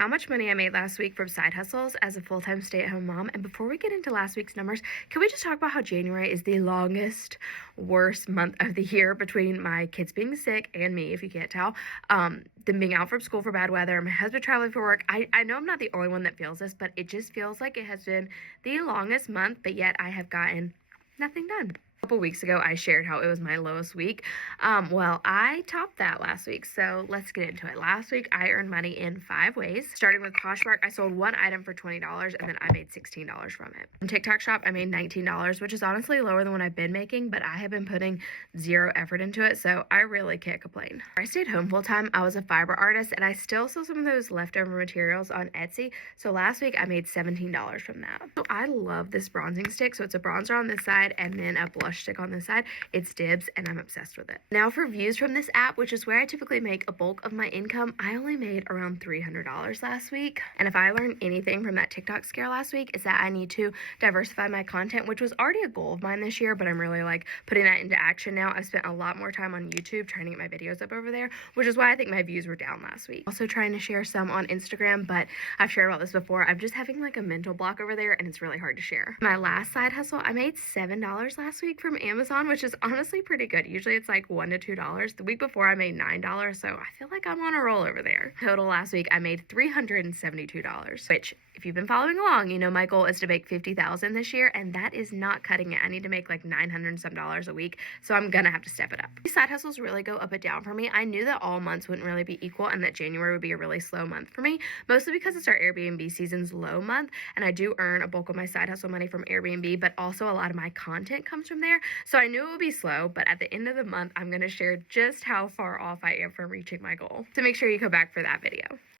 How much money I made last week from side hustles as a full-time stay-at-home mom. And before we get into last week's numbers, can we just talk about how January is the longest, worst month of the year between my kids being sick and me, if you can't tell, them being out from school for bad weather, my husband traveling for work. I know I'm not the only one that feels this, but it just feels like it has been the longest month, but yet I have gotten nothing done. Couple weeks ago I shared how it was my lowest week. Well, I topped that last week, so let's get into it. Last week I earned money in 5 ways. Starting with Poshmark, I sold one item for $20 and then I made $16 from it. On TikTok Shop I made $19, which is honestly lower than what I've been making, but I have been putting zero effort into it, so I really can't complain. I stayed home full time. I was a fiber artist and I still sell some of those leftover materials on Etsy, so last week I made $17 from that. So I love this bronzing stick. So it's a bronzer on this side and then a blush stick on this side. It's Dibs and I'm obsessed with it. Now for views from this app, which is where I typically make a bulk of my income, I only made around $300 last week. And if I learned anything from that TikTok scare last week, is that I need to diversify my content, which was already a goal of mine this year, but I'm really like putting that into action now. I've spent a lot more time on YouTube trying to get my videos up over there, which is why I think my views were down last week. Also trying to share some on Instagram, but I've shared about this before. I'm just having like a mental block over there and it's really hard to share. My last side hustle, I made $7 last week from Amazon, which is honestly pretty good. Usually it's like $1 to $2. The week before I made $9, so I feel like I'm on a roll over there. Total last week I made $372, which if you've been following along, you know my goal is to make $50,000 this year, and that is not cutting it. I need to make like $900 and some a week, so I'm gonna have to step it up. These side hustles really go up and down for me. I knew that all months wouldn't really be equal and that January would be a really slow month for me, mostly because it's our Airbnb season's low month, and I do earn a bulk of my side hustle money from Airbnb, but also a lot of my content comes from there, so I knew it would be slow, but at the end of the month, I'm gonna share just how far off I am from reaching my goal. So make sure you come back for that video.